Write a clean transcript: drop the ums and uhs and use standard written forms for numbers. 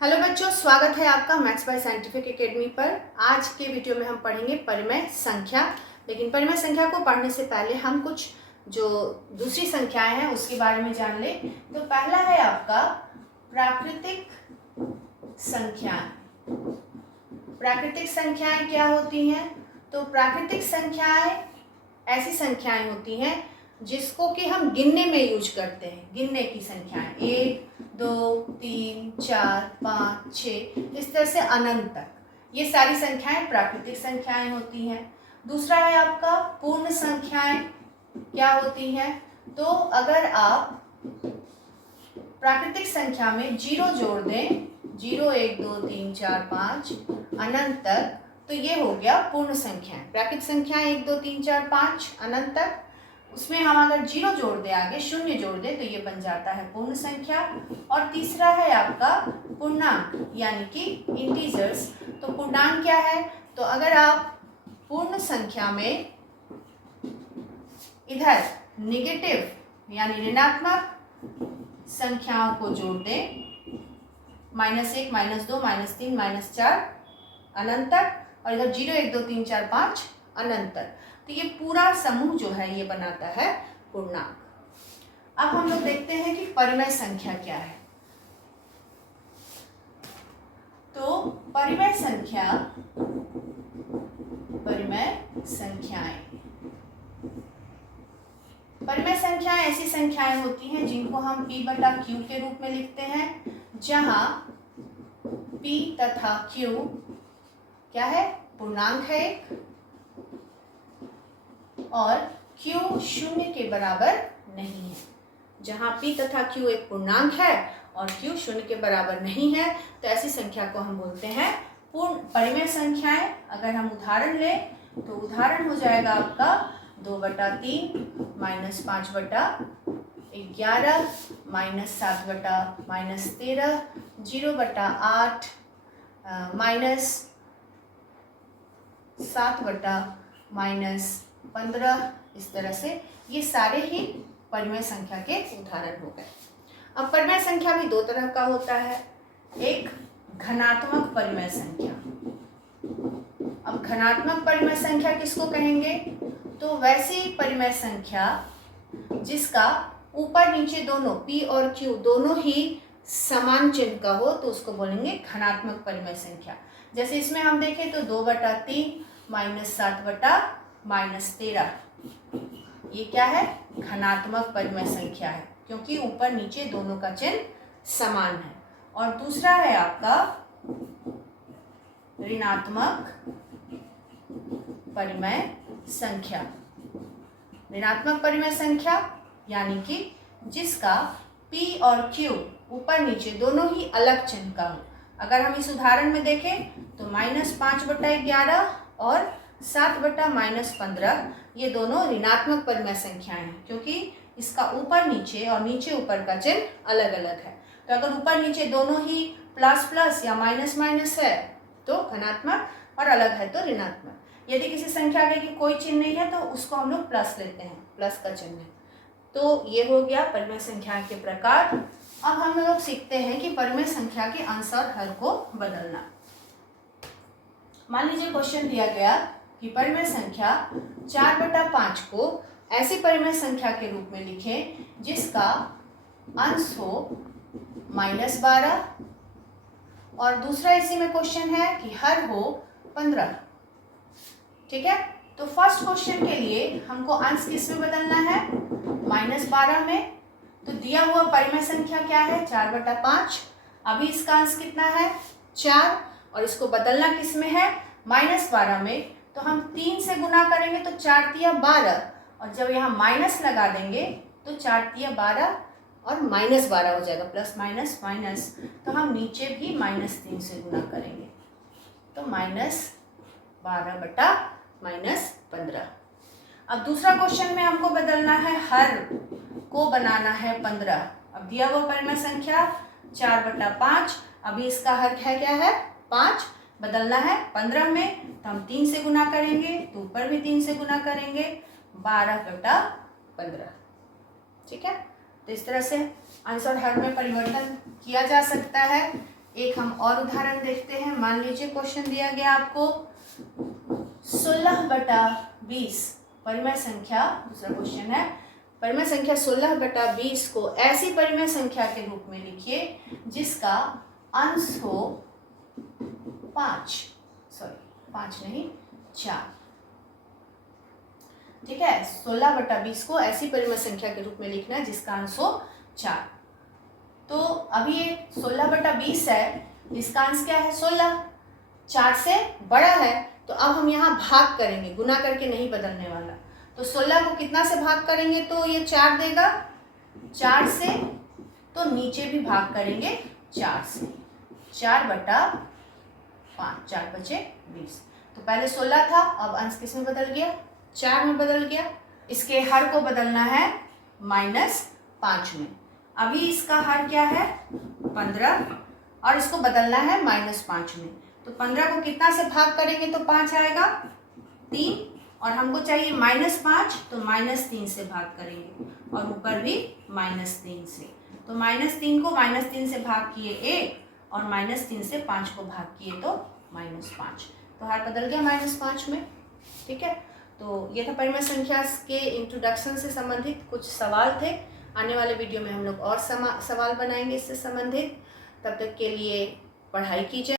Hello बच्चों, स्वागत है आपका मैथ्स बाय साइंटिफिक एकेडमी पर। आज के वीडियो में हम पढ़ेंगे परिमेय संख्या। लेकिन परिमेय संख्या को पढ़ने से पहले हम कुछ जो दूसरी संख्याएं हैं उसके बारे में जान लें। तो पहला है आपका प्राकृतिक संख्याएं। प्राकृतिक संख्याएं क्या होती हैं? तो प्राकृतिक संख्याएं ऐसी संख्याएं होती हैं जिसको कि हम गिनने में यूज करते हैं। गिनने की संख्याएं 1, 2, 3, 4, 5, 6 इस तरह से अनंत तक, ये सारी संख्याएं प्राकृतिक संख्याएं होती हैं। दूसरा है आपका पूर्ण संख्याएं। क्या होती हैं? तो अगर आप प्राकृतिक संख्या में 0 जोड़ दें, 0, 1, 2, 3, 4, 5 अनंत तक, तो ये हो गया पूर्ण संख्याएं। प्राकृतिक संख्याएं 1, 2, 3, 4, 5 अनंत तक, उसमें हम अगर 0 जोड़ दें, आगे 0 जोड़ दें, तो ये बन जाता है पूर्ण संख्या। और तीसरा है आपका पूर्णांक यानी कि इंटीजर्स। तो पूर्णांक क्या है? तो अगर आप पूर्ण संख्या में इधर नेगेटिव यानी ऋणात्मक संख्याओं को जोड़ दें, -1, -2, -3, -4 अनंत तक, और इधर 0, 1, 2, 3, 4, 5 अनंत तक, तो ये पूरा समूह जो है ये बनाता है पूर्णांक। अब हम लोग देखते हैं कि परिमेय संख्या क्या है। तो परिमेय संख्याएं ऐसी संख्याएं होती हैं जिनको हम P/Q के रूप में लिखते हैं, जहां P तथा Q क्या है? पूर्णांक है एक, और Q 0 के बराबर नहीं है। जहां P तथा Q एक पूर्णांक है और Q 0 के बराबर नहीं है, तो ऐसी संख्या को हम बोलते हैं पूर्ण परिमेय संख्याएं। अगर हम उदाहरण लें तो उदाहरण हो जाएगा आपका 2/3 -5/11 -7/-13 0/8 -7/-15। इस तरह से ये सारे ही परिमेय संख्या के उदाहरण हो गए। अब परिमेय संख्या भी दो तरह का होता है। एक घनात्मक परिमेय संख्या। अब घनात्मक परिमेय संख्या किसको कहेंगे? तो वैसी परिमेय संख्या जिसका ऊपर नीचे दोनों P और Q दोनों ही समान चिन्ह का हो, तो उसको बोलेंगे घनात्मक परिमेय संख्या। जैसे इसमें हम देखें तो 2/3 -7/-13, ये क्या है? घनात्मक परिमेय संख्या है, क्योंकि ऊपर नीचे दोनों का चिन्ह समान है। और दूसरा है आपका ऋणात्मक परिमेय संख्या। ऋणात्मक परिमेय संख्या यानी कि जिसका P और Q ऊपर नीचे दोनों ही अलग चिन्ह का हो। अगर हम इस उदाहरण में देखें तो -5/11 और 7/-15 ये दोनों ऋणात्मक परिमेय संख्याएं हैं, क्योंकि इसका ऊपर नीचे और नीचे ऊपर का चिन्ह अलग अलग है। तो अगर ऊपर नीचे दोनों ही प्लस या माइनस है तो धनात्मक, और अलग है तो ऋणात्मक। यदि किसी संख्या के की कोई चिन्ह नहीं है तो उसको हम लोग प्लस लेते हैं, प्लस का चिन्ह है। तो ये हो गया परिमेय संख्या के प्रकार। अब हम लोग सीखते हैं कि परिमेय संख्या के अंश और हर को बदलना। मान लीजिए क्वेश्चन दिया गया कि परिमेय संख्या 4/5 को ऐसी परिमेय संख्या के रूप में लिखें जिसका अंश हो -12, और दूसरा इसी में क्वेश्चन है कि हर हो 15। ठीक है, तो फर्स्ट क्वेश्चन के लिए हमको अंश किस में बदलना है? -12 में। तो दिया हुआ परिमेय संख्या क्या है? 4/5। अभी इसका अंश कितना है? 4, और इसको बदलना किस में है? -12 में। तो हम 3 से गुना करेंगे तो 4 तिया 12, और जब यहाँ माइनस लगा देंगे तो 4 तिया 12 और -12 हो जाएगा, प्लस माइनस माइनस। तो हम नीचे भी -3 से गुना करेंगे तो -12/-15। अब दूसरा क्वेश्चन में हमको बदलना है, हर को बनाना है 15। अब दिया हुआ परिमेय संख्या 4/5, अभी इसका हर है क्या है? 5, बदलना है 15 में, तो हम 3 से गुना करेंगे तो ऊपर भी 3 से गुना करेंगे, 12/15। ठीक है, तो इस तरह से अंश और हर में परिवर्तन किया जा सकता है। एक हम और उदाहरण देखते हैं। मान लीजिए क्वेश्चन दिया गया आपको 16/20 परिमेय संख्या, दूसरा क्वेश्चन है परिमेय संख्या 16/20 को ऐसी परिमेय संख्या के रूप में लिखिए जिसका अंश हो 5 नहीं 4। ठीक है, 16/20 को ऐसी परिमेय संख्या के रूप में लिखना है जिसका अंश हो 4। तो अभी ये 16/20 है, इसका अंश क्या है 16, 4 से बड़ा है। तो अब हम यहाँ भाग करेंगे, गुना करके नहीं बदलने वाला। तो 16 को कितना से भाग करेंगे तो ये 4 देगा, 4 से, तो नीचे भी भाग करेंगे 4 से, 4/5, 4 बचे 20। तो पहले 16 था, अब अंश किस में बदल गया, 4 में बदल गया। इसके हर को बदलना है -5 में। अभी इसका हर क्या है 15 और इसको बदलना है -5 में। तो 15 को कितना से भाग करेंगे तो 5 आएगा, 3, और हमको चाहिए -5, तो -3 से भाग करेंगे और ऊपर भी -3 से। तो -3 को -3 से भाग किए 1 और -3 से 5 को भाग किए तो -5। तो हर बदल गया -5 में। ठीक है, तो ये था परिमेय संख्या के इंट्रोडक्शन से संबंधित कुछ सवाल थे। आने वाले वीडियो में हम लोग और सवाल बनाएंगे इससे संबंधित। तब तक के लिए पढ़ाई कीजिए।